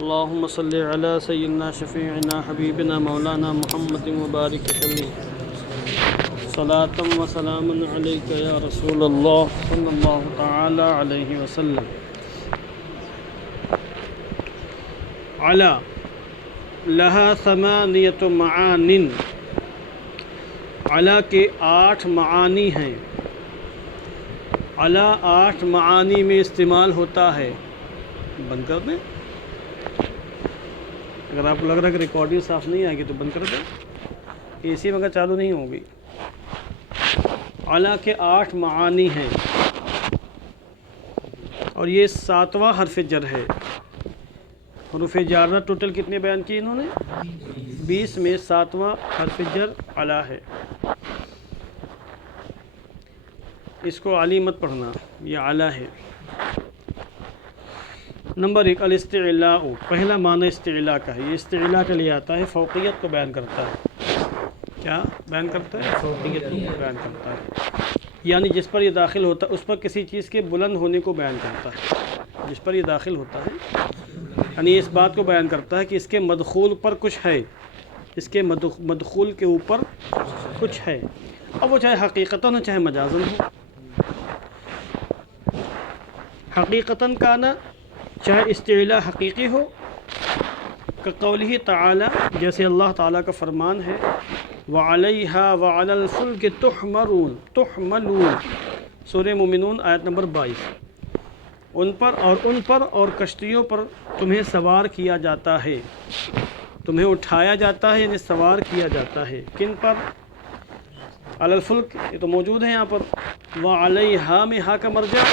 اللهم صل على سيدنا شفيعنا حبيبنا مولانا محمد وبارك وسلم صلاة وسلام عليك يا رسول الله صلى الله تعالى عليه وسلم. على لها ثمانية معان. علا کے 8 معانی ہیں. علا 8 معانی میں استعمال ہوتا ہے. بند کر دیں. اگر آپ کو لگ رہا ہے کہ ریکارڈنگ صاف نہیں آئے گی تو بند کر دیں. اے سی مگر چالو نہیں ہوگی. علا کے 8 معانی ہیں اور یہ 7واں حرف جر ہے. حروف جارہ ٹوٹل کتنے بیان کیے انہوں نے؟ 20 میں 7واں حرف جر علا ہے. اس کو علی مت پڑھنا، یہ علا ہے. نمبر 1 الاستعلاء. پہلا معنی استعلاء کا ہے. یہ استعلاء کے لیے آتا ہے، فوقیت کو بیان کرتا ہے. کیا بیان کرتا ہے؟ فوقیت کو بیان کرتا ہے، یعنی جس پر یہ داخل ہوتا ہے اس پر کسی چیز کے بلند ہونے کو بیان کرتا ہے. جس پر یہ داخل ہوتا ہے یعنی اس بات کو بیان کرتا ہے کہ اس کے مدخول پر کچھ ہے، اس کے مدخول کے اوپر کچھ ہے، اب وہ چاہے حقیقتاً ہو چاہے مجازاً ہو. حقیقتاً کانا، چاہے استعلاء حقیقی ہو، کقولہ تعالی، جیسے اللہ تعالیٰ کا فرمان ہے وَعَلَيْهَا وَعَلَى الْفُلْكِ تُحْمَلُونَ سورہ مومنون آیت نمبر 22. ان پر اور کشتیوں پر تمہیں سوار کیا جاتا ہے، تمہیں اٹھایا جاتا ہے، یعنی سوار کیا جاتا ہے. کن پر؟ علی الفلک، یہ تو موجود ہے یہاں پر. وَعَلَيْهَا میں ہا کا مرجع.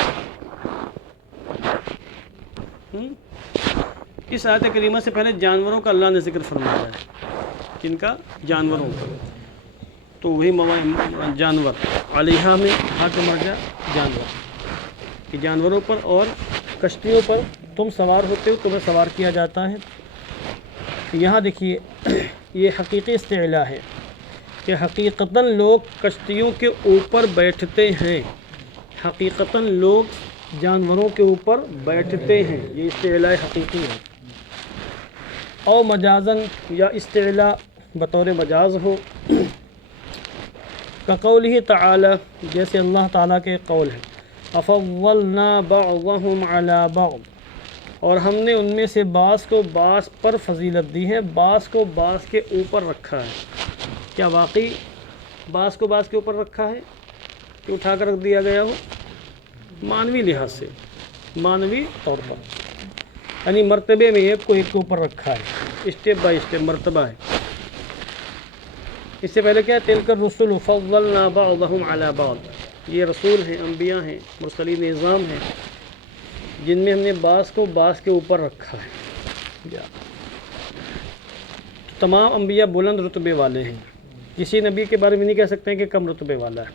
اس آیت کریمہ سے پہلے جانوروں کا اللہ نے ذکر فرمایا ہے. کن کا؟ جانوروں کا. تو وہی جانور. علیہا میں ہا کا مرجع جانور، کہ جانوروں پر اور کشتیوں پر تم سوار ہوتے ہو، تمہیں سوار کیا جاتا ہے. یہاں دیکھیے یہ حقیقی استعلاء ہے کہ حقیقتاً لوگ کشتیوں کے اوپر بیٹھتے ہیں، حقیقتاً لوگ جانوروں کے اوپر بیٹھتے ہیں. یہ استعلاء حقیقی ہے. او مجازاً، یا استعلاء بطور مجاز ہو، کقولہ تعالی، جیسے اللہ تعالیٰ کے قول ہے افضلنا بعضهم علی بعض، اور ہم نے ان میں سے بعض کو بعض پر فضیلت دی ہے، بعض کو بعض کے اوپر رکھا ہے. کیا واقعی بعض کو بعض کے اوپر رکھا ہے کہ اٹھا کر رکھ دیا گیا ہو؟ معنوی لحاظ سے، معنوی طور پر، یعنی مرتبے میں ایک کو ایک کے اوپر رکھا ہے، اسٹیپ بائی اسٹیپ مرتبہ ہے. اس سے پہلے کیا ہے؟ تلک الرسل فضلنا بعضهم علی بعض. یہ رسول ہیں، انبیاء ہیں، مرسلین نظام ہیں، جن میں ہم نے بعض کو بعض کے اوپر رکھا ہے. تمام انبیاء بلند رتبے والے ہیں، کسی نبی کے بارے میں نہیں کہہ سکتے ہیں کہ کم رتبے والا ہے.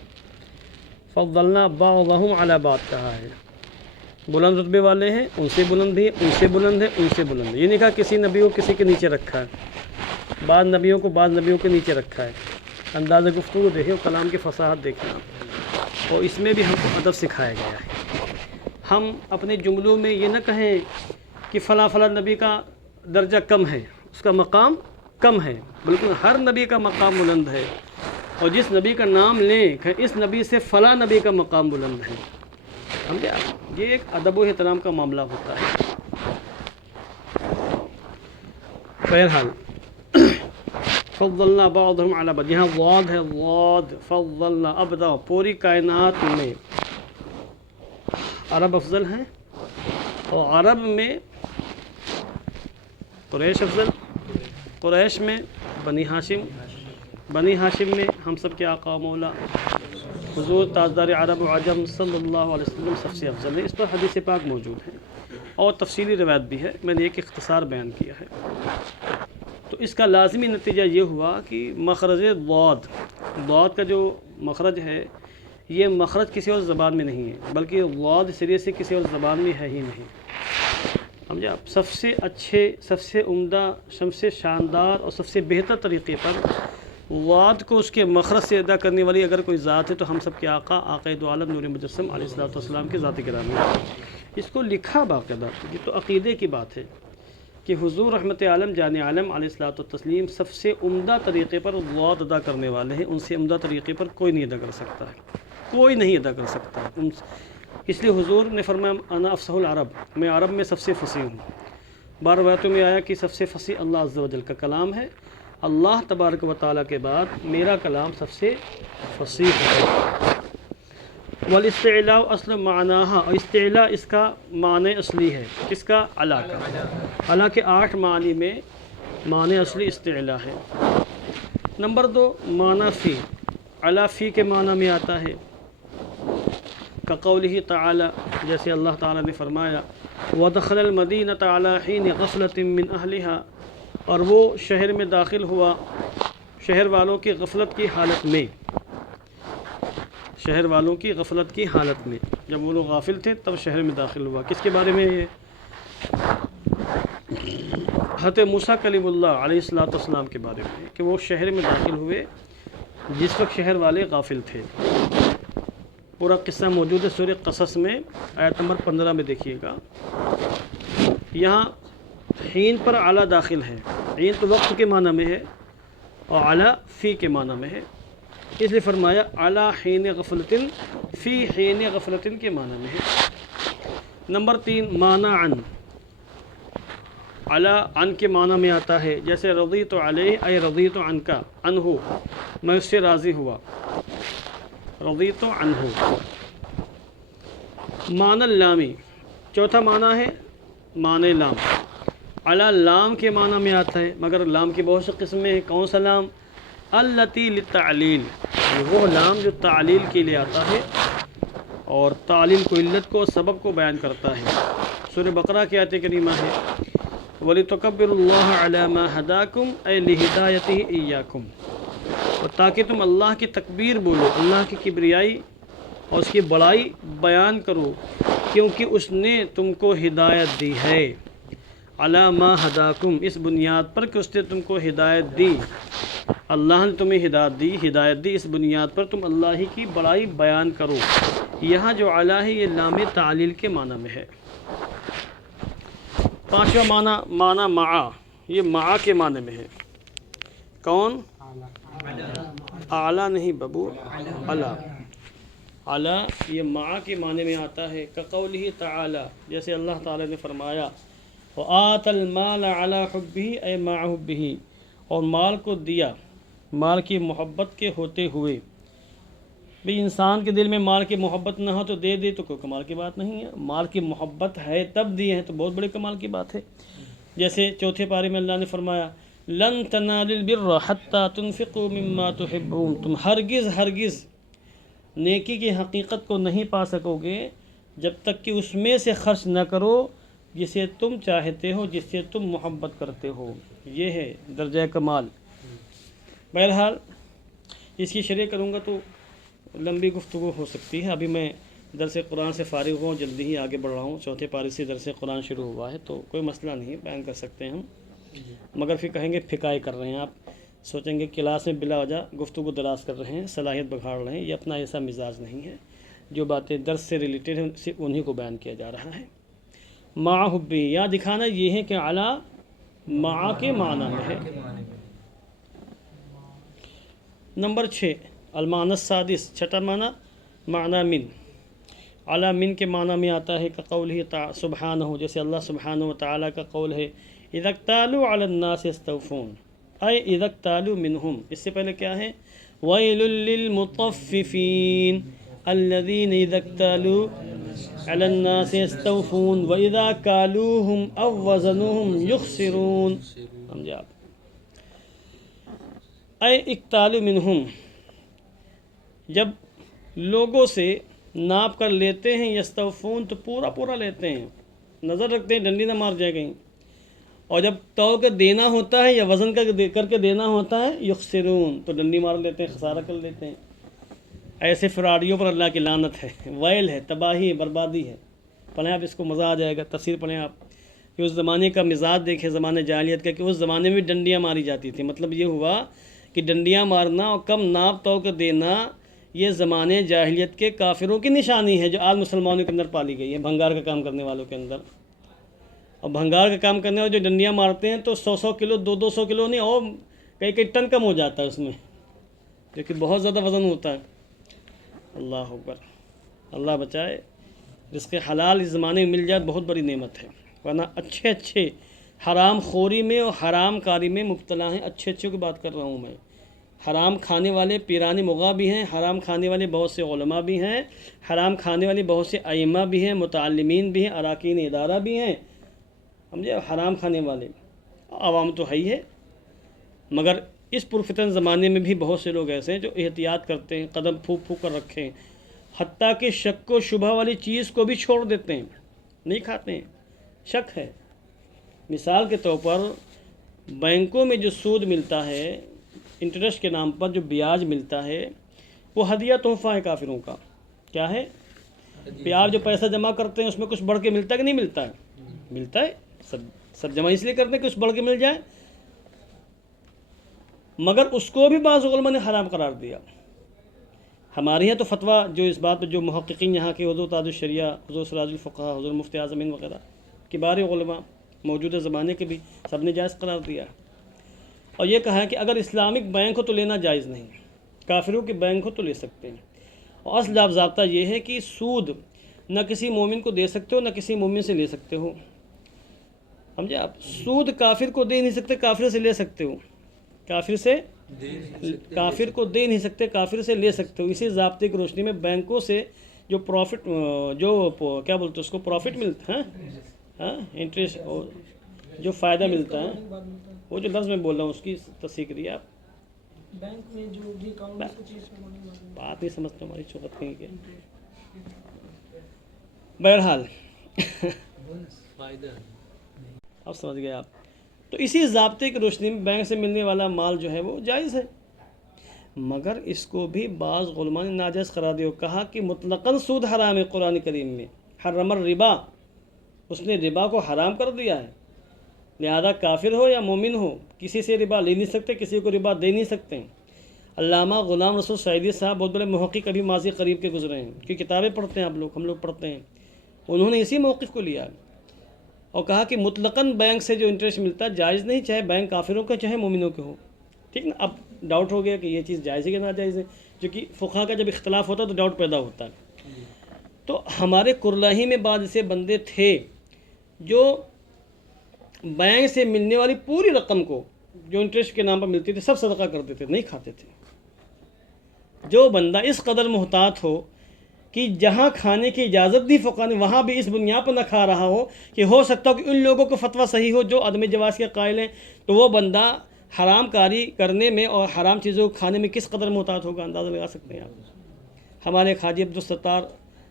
فضلنا بعضهم علی بعض کہا ہے. بلند رتبے والے ہیں، ان سے بلند بھی، ان سے بلند ہے، ان سے بلند ہے. یہ نہیں کہا کسی نبی کو کسی کے نیچے رکھا ہے، بعض نبیوں کو بعض نبیوں کے نیچے رکھا ہے. انداز گفتگو دیکھیں، کلام کی فصاحت دیکھیں، اور اس میں بھی ہم کو ادب سکھایا گیا ہے. ہم اپنے جملوں میں یہ نہ کہیں کہ فلاں فلاں نبی کا درجہ کم ہے، اس کا مقام کم ہے، بلکہ ہر نبی کا مقام بلند ہے. اور جس نبی کا نام لیں کہ اس نبی سے فلاں نبی کا مقام بلند ہے. سمجھے آپ؟ یہ ایک ادب و احترام کا معاملہ ہوتا ہے. بہرحال فضلنا بعضهم علی بعض، یہاں ضاد ہے، ضاد فضلنا. اب بتاؤ پوری کائنات میں عرب افضل ہیں، اور عرب میں قریش افضل، قریش میں بنی ہاشم، بنی ہاشم میں ہم سب کے آقا و مولا حضور تاجدار عرب و عجم صلی اللہ علیہ وسلم سب سے افضل ہے. اس پر حدیث پاک موجود ہے اور تفصیلی روایت بھی ہے، میں نے ایک اختصار بیان کیا ہے. تو اس کا لازمی نتیجہ یہ ہوا کہ مخرج ضاد، ضاد کا جو مخرج ہے یہ مخرج کسی اور زبان میں نہیں ہے، بلکہ ضاد سرے سے کسی اور زبان میں ہے ہی نہیں. سمجھے آپ؟ سب سے اچھے، سب سے عمدہ، سب سے شاندار اور سب سے بہتر طریقے پر ضاد کو اس کے مخرج سے ادا کرنے والی اگر کوئی ذات ہے تو ہم سب کے آقا دو عالم نور مجسم علیہ الصلوۃ والسلام کی ذات گرامی ہے. اس کو لکھا باقاعدہ، یہ تو عقیدے کی بات ہے. کہ حضور رحمت عالم جان عالم علیہ الصلوۃ والتسلیم سب سے عمدہ طریقے پر دعات ادا کرنے والے ہیں، ان سے عمدہ طریقے پر کوئی نہیں ادا کر سکتا ہے، کوئی نہیں ادا کر سکتا ہے۔ اس لیے حضور نے فرمایا انا افصح العرب، میں عرب میں سب سے فصیح ہوں۔ بار روایتوں میں آیا کہ سب سے فصیح اللہ عز و جل کا کلام ہے، اللہ تبارک و تعالیٰ کے بعد میرا کلام سب سے فصیح ہے۔ والاستعلاء اصل معناہا، اور استعلاء اس کا معنی اصلی ہے، کس کا؟ علا کا۔ علا کے 8 معنی میں معنی اصلی استعلاء ہے۔ نمبر 2 معنی فی، علا فی کے معنی میں آتا ہے کقولہ تعالی، جیسے اللہ تعالیٰ نے فرمایا وَدَخَلَ الْمَدِينَةَ عَلَى حِينِ غَفْلَةٍ مِّنْ أَهْلِهَا، اور وہ شہر میں داخل ہوا شہر والوں کی غفلت کی حالت میں، شہر والوں کی غفلت کی حالت میں، جب وہ لوگ غافل تھے تب شہر میں داخل ہوا۔ کس کے بارے میں؟ یہ حضرت موسیٰ کلیم اللہ علیہ الصلوۃ والسلام کے بارے میں کہ وہ شہر میں داخل ہوئے جس وقت شہر والے غافل تھے۔ پورا قصہ موجود ہے سورہ قصص میں، آیت نمبر 15 میں دیکھیے گا۔ یہاں حین پر علی داخل ہے، حین تو وقت کے معنی میں ہے اور علی فی کے معنی میں ہے، اس لیے فرمایا علی حین غفلتن، فی حین غفلتن کے معنی میں ہے۔ نمبر 3 معنی عن، علی عن کے معنی میں آتا ہے، جیسے رضیت علیہ اے رضیت عنک، عنہ میں اس سے راضی ہوا، رضیت عنہ۔ معنی اللامی، چوتھا معنی ہے معنی لام، علی لام کے معنی میں آتا ہے، مگر لام کی بہت سی قسمیں ہیں۔ کون سا لام؟ التی للتعلیل، وہ لام جو تعلیل کے لیے آتا ہے اور تعلیل کو، علت کو، سبب کو بیان کرتا ہے۔ سورہ بقرہ کی آیت کریمہ ہے وَلِتُكَبِّرُوا اللَّهَ عَلَى مَا هَدَاكُمْ اے لِهِدَایَتِهِ إِيَّاكُمْ، اور تاکہ تم اللہ کی تکبیر بولو، اللہ کی کبریائی اور اس کی بڑائی بیان کرو، کیونکہ اس نے تم کو ہدایت دی ہے۔ عَلَى مَا هَدَاكُمْ، اس بنیاد پر کہ اس نے تم کو ہدایت دی، اللہ نے تمہیں ہدایت دی، اس بنیاد پر تم اللہ ہی کی بڑائی بیان کرو۔ یہاں جو علی ہے یہ لام تعلیل کے معنی میں ہے۔ 5واں معنی معنی مع، یہ مع کے معنی میں ہے۔ کون؟ اعلیٰ نہیں ببو، علی، علی یہ مع کے معنی میں آتا ہے۔ کقولہ تعالی، جیسے اللہ تعالی نے فرمایا وآت المال علی حبہ اے مع حبہ، اور مال کو دیا مال کی محبت کے ہوتے ہوئے۔ بھی انسان کے دل میں مال کی محبت نہ ہو تو دے دے تو کوئی کمال کی بات نہیں ہے، مال کی محبت ہے تب دیے ہیں تو بہت بڑے کمال کی بات ہے۔ جیسے چوتھے پارے میں اللہ نے فرمایا لن تنالوا البر حتی تنفقوا مما تحبون، تم ہرگز نیکی کی حقیقت کو نہیں پا سکو گے جب تک کہ اس میں سے خرچ نہ کرو جسے تم چاہتے ہو، جس سے تم محبت کرتے ہو۔ یہ ہے درجہ کمال۔ بہرحال اس کی شرح کروں گا تو لمبی گفتگو ہو سکتی ہے، ابھی میں درس قرآن سے فارغ ہوں، جلدی ہی آگے بڑھ رہا ہوں، چوتھے پارے سے درس قرآن شروع ہوا ہے تو کوئی مسئلہ نہیں، بیان کر سکتے ہیں ہم، مگر پھر کہیں گے پھکائی کر رہے ہیں، آپ سوچیں گے کلاس میں بلا وجہ گفتگو دراز کر رہے ہیں، صلاحیت بگاڑ رہے ہیں، یہ اپنا ایسا مزاج نہیں ہے، جو باتیں درس سے ریلیٹڈ ہیں صرف انہی کو بیان کیا جا رہا ہے۔ مع حبی، یہاں دکھانا یہ ہے کہ علی مع کے معنی میں ہے۔ نمبر 6 المعنی السادس، چھٹا معنی معنی من، علی من کے معنی میں آتا ہے کقولہ سبحانہ، جیسے اللہ سبحانہ و تعالیٰ کا قول ہے اذا اکتالوا علی الناس یستوفون، اے اذا اکتالوا منہم، اس سے پہلے کیا ہے ویل للمطففین الذین اذا اکتالوا علی الناس یستوفون واذا کالوہم او وزنوہم یخسرون۔ سمجھے آپ؟ اے اکتالوا منہم، جب لوگوں سے ناپ کر لیتے ہیں، یستوفون تو پورا لیتے ہیں، نظر رکھتے ہیں ڈنڈی نہ مار جائے کہیں، اور جب تو کر دینا ہوتا ہے یا وزن کر کے دینا ہوتا ہے، یخسرون تو ڈنڈی مار لیتے ہیں، خسارہ کر لیتے ہیں۔ ایسے فراڈیوں پر اللہ کی لعنت ہے، ویل ہے، تباہی، بربادی ہے۔ پڑھیں آپ اس کو، مزہ آ جائے گا، تفسیر پڑھیں آپ کہ اس زمانے کا مزاج دیکھیں، زمانے جاہلیت کا، کہ اس زمانے میں ڈنڈیاں ماری جاتی تھیں۔ مطلب یہ ہوا کہ ڈنڈیاں مارنا اور کم ناپ تو کر دینا یہ زمانے جاہلیت کے کافروں کی نشانی ہے، جو آج مسلمانوں کے اندر پالی گئی ہے، بھنگار کا کام کرنے والوں کے اندر۔ اور بھنگار کا کام کرنے والے جو ڈنڈیاں مارتے ہیں تو 100 کلو 200 کلو نہیں، اور کئی ٹن کم ہو جاتا ہے اس میں، جو کہ بہت زیادہ وزن ہوتا ہے۔ اللہ اکبر، اللہ بچائے۔ رزق حلال اس زمانے میں مل جائے بہت بڑی نعمت ہے، ورنہ اچھے حرام خوری میں اور حرام کاری میں مبتلا ہیں۔ اچھوں کی بات کر رہا ہوں میں۔ حرام کھانے والے پیران مغاں بھی ہیں، حرام کھانے والے بہت سے علماء بھی ہیں، حرام کھانے والے بہت سے ائمہ بھی ہیں، متعلمین بھی ہیں، اراکین ادارہ بھی ہیں، سمجھے؟ حرام کھانے والے عوام تو ہے ہی ہے، مگر اس پرفتن زمانے میں بھی بہت سے لوگ ایسے ہیں جو احتیاط کرتے ہیں، قدم پھونک پھونک کر رکھیں، حتیٰ کہ شک و شبہ والی چیز کو بھی چھوڑ دیتے ہیں، نہیں کھاتے ہیں، شک ہے۔ مثال کے طور پر بینکوں میں جو سود ملتا ہے انٹرسٹ کے نام پر، جو بیاج ملتا ہے، وہ ہدیہ تحفہ ہے کافروں کا۔ کیا ہے؟ کہ آپ جو پیسہ جمع کرتے ہیں اس میں کچھ بڑھ کے ملتا ہے کہ نہیں ملتا ہے؟ ملتا ہے، سب جمع اس لیے کرتے ہیں کہ کچھ بڑھ کے مل جائے، مگر اس کو بھی بعض علماء نے حرام قرار دیا۔ ہمارے یہاں تو فتویٰ جو اس بات پہ، جو محققین یہاں کے حضور تاج الشریعہ، حضور سراج الفقہاء، حضور مفتی اعظم ہند وغیرہ کبار علماء موجودہ زمانے کے بھی سب نے جائز قرار دیا، اور یہ کہا ہے کہ اگر اسلامک بینک ہو تو لینا جائز نہیں، کافروں کے بینک ہو تو لے سکتے ہیں۔ اور اصل ضابطہ یہ ہے کہ سود نہ کسی مومن کو دے سکتے ہو نہ کسی مومن سے لے سکتے ہو، سمجھے آپ؟ سود کافر کو دے نہیں سکتے، کافر سے لے سکتے ہو، کافر کو دے نہیں سکتے، کافر سے لے سکتے ہو۔ اسی ضابطے کی روشنی میں بینکوں سے جو پروفٹ، جو کیا بولتے ہیں اس کو، پروفٹ ملتا ہے، ہاں انٹرسٹ، جو فائدہ ملتا ہے، وہ جو لفظ میں بول رہا ہوں اس کی تصحیح کریے آپ۔ بینک میں جو بھی اکاؤنٹ اس چیز میں بات نہیں سمجھتے ہماری چوکت کہیں کے۔ بہرحال اب سمجھ گئے آپ۔ تو اسی ضابطے کی روشنی میں بینک سے ملنے والا مال جو ہے وہ جائز ہے، مگر اس کو بھی بعض علماء نے ناجائز قرار دیا، کہا کہ مطلقاً سود حرام ہے۔ قرآن کریم میں حرم الربا، اس نے ربا کو حرام کر دیا ہے، لہذا کافر ہو یا مومن ہو کسی سے ربا لے نہیں سکتے، کسی کو ربا دے نہیں سکتے۔ علامہ غلام رسول سعیدی صاحب بہت بڑے محقق ابھی ماضی قریب کے گزرے ہیں، کہ کتابیں پڑھتے ہیں آپ لوگ، ہم لوگ پڑھتے ہیں، انہوں نے اسی موقف کو لیا اور کہا کہ مطلقاً بینک سے جو انٹرسٹ ملتا ہے جائز نہیں، چاہے بینک کافروں کا چاہے مومنوں کے ہو، ٹھیک نا؟ اب ڈاؤٹ ہو گیا کہ یہ چیز جائز ہے کہ ناجائز ہے، کیونکہ فقہا کا جب اختلاف ہوتا ہے تو ڈاؤٹ پیدا ہوتا ہے۔ تو ہمارے کرلاہی میں بعض ایسے بندے تھے جو بینک سے ملنے والی پوری رقم کو جو انٹرسٹ کے نام پر ملتی تھی سب صدقہ کر دیتے تھے، نہیں کھاتے تھے۔ جو بندہ اس قدر محتاط ہو کہ جہاں کھانے کی اجازت دی فقہا نے وہاں بھی اس بنیاد پر نہ کھا رہا ہو کہ ہو سکتا ہو کہ ان لوگوں کو فتویٰ صحیح ہو جو عدم جواز کے قائل ہیں، تو وہ بندہ حرام کاری کرنے میں اور حرام چیزوں کو کھانے میں کس قدر محتاط ہوگا، اندازہ لگا سکتے ہیں آپ۔ ہمارے خواجہ عبدالستار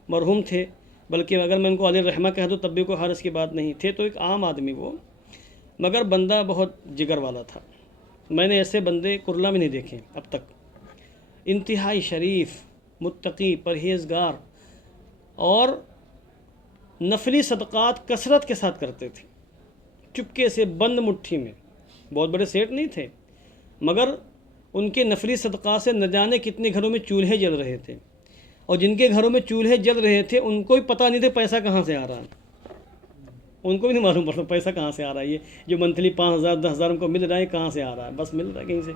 مرحوم تھے، بلکہ اگر میں ان کو علیہ الرحمہ کہہ دوں تب بھی کوئی حرج کی بات نہیں، تھے تو ایک عام آدمی وہ، مگر بندہ بہت جگر والا تھا۔ میں نے ایسے بندے کرلا میں نہیں دیکھے اب تک، انتہائی شریف، متقی، پرہیزگار، اور نفلی صدقات کثرت کے ساتھ کرتے تھے، چپکے سے بند مٹھی میں، بہت بڑے سیٹ نہیں تھے، مگر ان کے نفلی صدقات سے نہ جانے کتنے گھروں میں چولہے جل رہے تھے، اور جن کے گھروں میں چولہے جل رہے تھے ان کو بھی پتہ نہیں تھا پیسہ کہاں سے آ رہا ہے، ان کو بھی نہیں معلوم پڑتا پیسہ کہاں سے آ رہا ہے، یہ جو منتھلی 5,000 10,000 ان کو مل رہا ہے کہاں سے آ رہا ہے، بس مل رہا ہے کہیں سے۔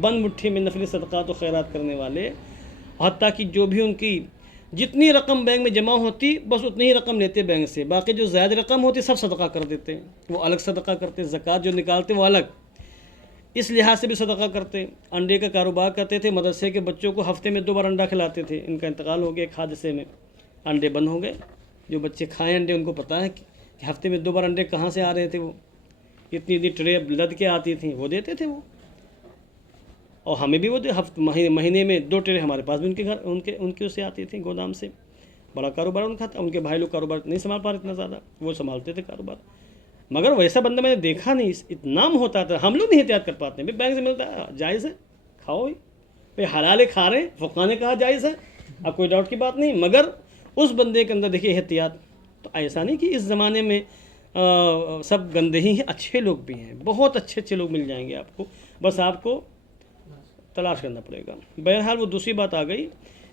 بند مٹھی میں نفلی صدقات و خیرات کرنے والے، حتیٰ کہ جو بھی ان کی جتنی رقم بینک میں جمع ہوتی بس اتنی ہی رقم لیتے بینک سے، باقی جو زائد رقم ہوتی سب صدقہ کر دیتے ہیں، وہ الگ صدقہ کرتے، زکوٰۃ جو نکالتے وہ الگ، اس لحاظ سے بھی صدقہ کرتے۔ انڈے کا کاروبار کرتے تھے، مدرسے کے بچوں کو ہفتے میں 2 بار انڈا کھلاتے تھے، ان کا انتقال ہو گیا ایک حادثے میں، انڈے بند ہو گئے، جو بچے کھائیں انڈے ان کو پتہ ہے کہ ہفتے میں 2 بار انڈے کہاں سے آ رہے تھے، وہ اتنی ٹرے لد کے آتی تھیں، وہ دیتے تھے وہ، اور ہمیں بھی وہ مہینے میں 2 ٹرے ہمارے پاس بھی ان کے گھر ان کے اس سے آتی تھیں گودام سے، بڑا کاروبار ان کا تھا، ان کے بھائی لوگ کاروبار نہیں سنبھال پا رہے اتنا زیادہ، وہ سنبھالتے تھے کاروبار، مگر ویسا بندہ میں نے دیکھا نہیں، اتنا ہوتا تھا، ہم لوگ نہیں احتیاط کر پاتے ہیں، بینک سے ملتا ہے جائز ہے کھاؤ بھائی، حلال کھا رہے ہیں، فقہا نے کہا جائز ہے، اب کوئی ڈاؤٹ کی بات نہیں، مگر اس بندے کے اندر دیکھیے احتیاط، تو ایسا نہیں کہ اس زمانے میں سب گندے ہی ہیں، اچھے لوگ بھی ہیں، بہت اچھے لوگ مل جائیں گے آپ کو، بس آپ کو تلاش کرنا پڑے گا۔ بہرحال وہ دوسری بات آ گئی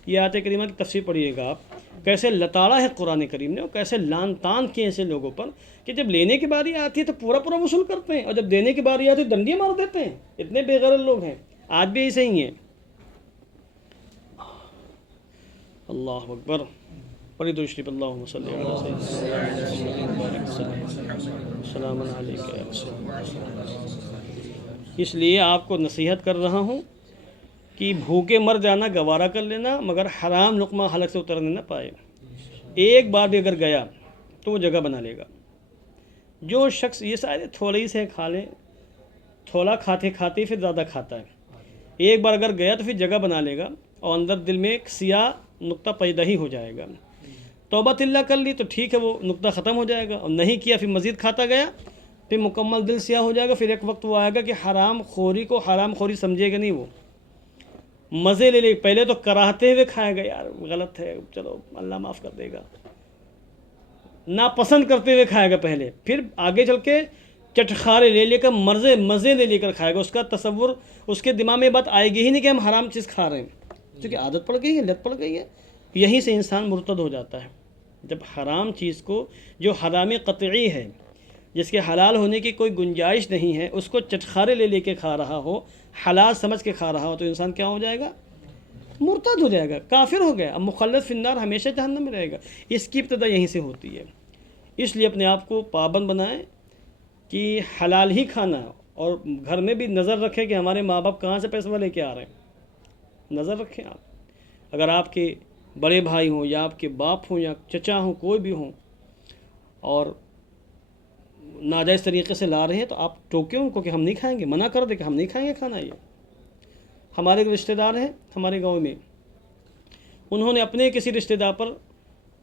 یہ آیت کریمہ کی تفسیر پڑھیے گا آپ، کیسے لتاڑا ہے قرآن کریم نے اور کیسے لان تان کیے ایسے لوگوں پر کہ جب لینے کی باری آتی ہے تو پورا پورا وصول کرتے ہیں، اور جب دینے کی باری آتی ہے تو ڈنڈیاں مار دیتے ہیں۔ اتنے بے غیرت لوگ ہیں، آج بھی ایسے ہی ہیں۔ اللہ اکبر، پڑھی درود شریف، اللہم صلی علی سلام علیکم یا رسول اللہ۔ اس لیے آپ کو نصیحت کر رہا ہوں کہ بھوکے مر جانا گوارا کر لینا، مگر حرام لقمہ حلق سے اترنے نہ پائے۔ ایک بار بھی اگر گیا تو وہ جگہ بنا لے گا۔ جو شخص یہ سارے تھوڑے ہی سے کھا لے، تھوڑا کھاتے کھاتے پھر زیادہ کھاتا ہے، ایک بار اگر گیا تو پھر جگہ بنا لے گا اور اندر دل میں ایک سیاہ نقطہ پیدا ہی ہو جائے گا۔ توبہ اللہ کر لی تو ٹھیک ہے، وہ نقطہ ختم ہو جائے گا، اور نہیں کیا پھر مزید کھاتا گیا، پھر مکمل دل سیاہ ہو جائے گا۔ پھر ایک وقت وہ آئے گا کہ حرام خوری کو حرام خوری سمجھے گا نہیں، وہ مزے لے لے، پہلے تو کراہتے ہوئے کھائے گا، یار غلط ہے چلو اللہ معاف کر دے گا، ناپسند کرتے ہوئے کھائے گا پہلے، پھر آگے چل کے چٹخارے لے لے کر مزے لے کر کھائے گا۔ اس کا تصور، اس کے دماغ میں بات آئے گی ہی نہیں کہ ہم حرام چیز کھا رہے ہیں، کیونکہ عادت پڑ گئی ہے، لت پڑ گئی ہے۔ یہیں سے انسان مرتد ہو جاتا ہے، جب حرام چیز کو، جو حرام قطعی ہے، جس کے حلال ہونے کی کوئی گنجائش نہیں ہے، اس کو چٹخارے لے کے کھا رہا ہو، حلال سمجھ کے کھا رہا ہو، تو انسان کیا ہو جائے گا؟ مرتد ہو جائے گا، کافر ہو گیا، اب مخلد فی النار، ہمیشہ جہنم میں رہے گا۔ اس کی ابتدا یہیں سے ہوتی ہے۔ اس لیے اپنے آپ کو پابند بنائیں کہ حلال ہی کھانا، اور گھر میں بھی نظر رکھیں کہ ہمارے ماں باپ کہاں سے پیسہ لے کے آ رہے ہیں، نظر رکھیں آپ۔ اگر آپ کے بڑے بھائی ہوں یا آپ کے باپ ہوں یا چچا ہوں، کوئی بھی ہوں، اور ناجائز طریقے سے لا رہے ہیں تو آپ ٹوکیں ان کو کہ ہم نہیں کھائیں گے، منع کر دیں کہ ہم نہیں کھائیں گے کھانا۔ یہ ہمارے رشتہ دار ہیں ہمارے گاؤں میں، انہوں نے اپنے کسی رشتہ دار پر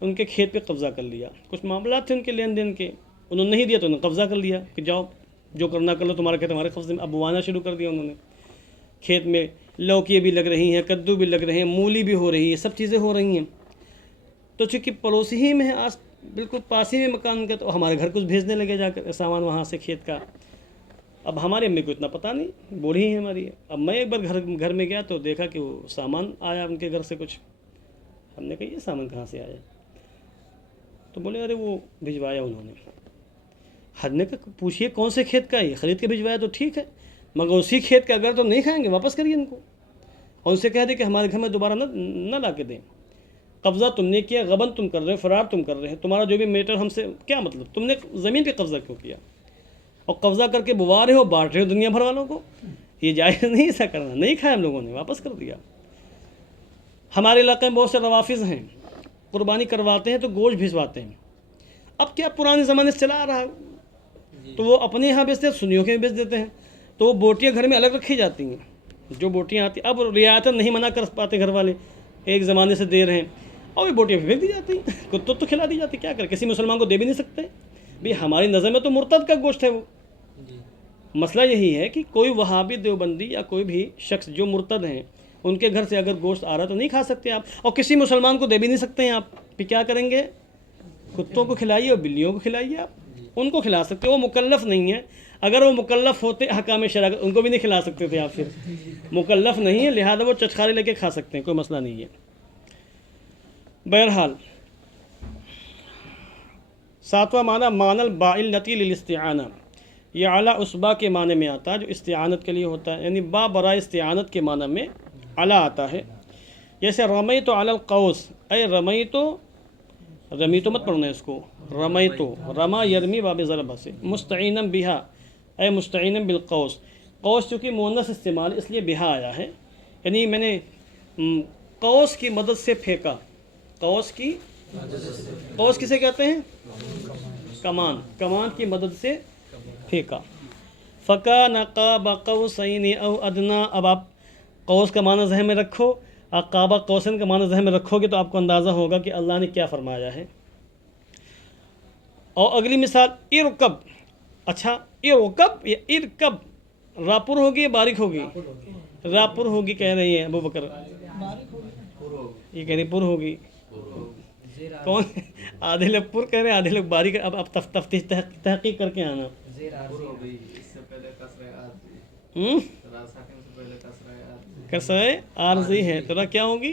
ان کے کھیت پہ قبضہ کر لیا، کچھ معاملات تھے ان کے لین دین کے، انہوں نے نہیں دیا تو انہوں نے قبضہ کر لیا کہ جاؤ جو کرنا کر لو، تمہارا کھیت ہمارے قبضے میں۔ اب بوانا شروع کر دیا انہوں نے، کھیت میں لوکی بھی لگ رہی ہیں، کدو بھی لگ رہے ہیں، مولی بھی ہو رہی ہے، سب چیزیں ہو رہی ہیں۔ تو چونکہ پڑوسی ہی میں ہے، بالکل پاس ہی میں مکان کا، تو ہمارے گھر کچھ بھیجنے لگے جا کر سامان وہاں سے کھیت کا۔ اب ہمارے امی کو اتنا پتہ نہیں، بوڑھی ہیں ہماری۔ اب میں ایک بار گھر میں گیا تو دیکھا کہ وہ سامان آیا ان کے گھر سے کچھ، ہم نے کہا یہ سامان کہاں سے آیا؟ تو بولے ارے وہ بھجوایا انہوں نے۔ ہم نے کہا پوچھیے کون سے کھیت کا ہے، یہ خرید کے بھجوایا تو ٹھیک ہے، مگر اسی کھیت کا اگر تو نہیں کھائیں گے واپس کریے ان کو، اور ان سے کہہ دیں کہ ہمارے گھر میں دوبارہ نہ لا کے دیں۔ قبضہ تم نے کیا، غبن تم کر رہے ہو، فرار تم کر رہے ہیں، تمہارا جو بھی میٹر ہم سے کیا مطلب، تم نے زمین پہ قبضہ کیوں کیا، اور قبضہ کر کے بوا رہے ہو، بانٹ رہے ہو دنیا بھر والوں کو، یہ جائز نہیں ایسا کرنا۔ نہیں کھایا ہم لوگوں نے، واپس کر دیا۔ ہمارے علاقے میں بہت سے روافظ ہیں، قربانی کرواتے ہیں تو گوشت بھجواتے ہیں۔ اب کیا پرانے زمانے سے چلا آ رہا ہے، تو وہ اپنے یہاں بیچتے ہیں، سنیوں کے بھی بیچ دیتے ہیں، تو وہ بوٹیاں گھر میں الگ رکھی جاتی ہیں، جو بوٹیاں آتی ہیں۔ اب رعایتاً نہیں منع کر پاتے گھر والے، ایک زمانے سے دے رہے ہیں، اور وہ بوٹیاں پھینک دی جاتی ہیں، کتوں تو کھلا دی جاتی، کیا کرے، کسی مسلمان کو دے بھی نہیں سکتے بھی، ہماری نظر میں تو مرتد کا گوشت ہے وہ۔ مسئلہ یہی ہے کہ کوئی وہابی دیوبندی یا کوئی بھی شخص جو مرتد ہیں، ان کے گھر سے اگر گوشت آ رہا ہے تو نہیں کھا سکتے آپ، اور کسی مسلمان کو دے بھی نہیں سکتے ہیں آپ، پھر کیا کریں گے؟ کتوں کو کھلائیے اور بلیوں کو کھلائیے، آپ ان کو کھلا سکتے، وہ مکلف نہیں ہے۔ اگر وہ مکلف ہوتے احکام شرع، ان کو بھی نہیں کھلا سکتے تھے آپ، پھر مکلف نہیں ہے، لہذا وہ چٹخارے لے کے کھا سکتے ہیں، کوئی مسئلہ نہیں ہے۔ بہرحال ساتواں معنی معنی الباء للاستعانہ، یہ اعلیٰ اسبا کے معنی میں آتا ہے، جو استعانت کے لیے ہوتا ہے، یعنی با برائے استعانت کے معنی میں اعلیٰ آتا ہے۔ جیسے رمیت علی القوس، اے رمیتو مت پڑھنا ہے اس کو، رمیتو، رما یرمی باب ضربہ سے، مستعینا بہا، اے مستعینا بالقوس، قوس چونکہ مؤنث استعمال اس لیے بہا آیا ہے، یعنی میں نے قوس کی مدد سے پھینکا۔ قوس کسے کہتے ہیں؟ کمان، کمان کی مدد سے پھینکا۔ فَكَانَ قَابَ قَوْسَيْنِ أَوْ أَدْنَىٰ، اب آپ قوس کا معنی ذہن میں رکھو، قاب قوسین کا معنی ذہن میں رکھو گے تو آپ کو اندازہ ہوگا کہ اللہ نے کیا فرمایا ہے۔ اور اگلی مثال ارکب، اچھا ارکب یا ارکب، راپور ہوگی یا باریک ہوگی؟ راپور ہوگی کہہ رہی ہیں ابو بکر، یہ کہہ رہی پر ہوگی، کون؟ آدھے لوگ پر کہہ رہے ہیں، آدھے لوگ باریک۔ اب آپ تفتیش تحقیق کر کے آنا۔ کسرہ عارضی ہے، تو کیا ہوگی؟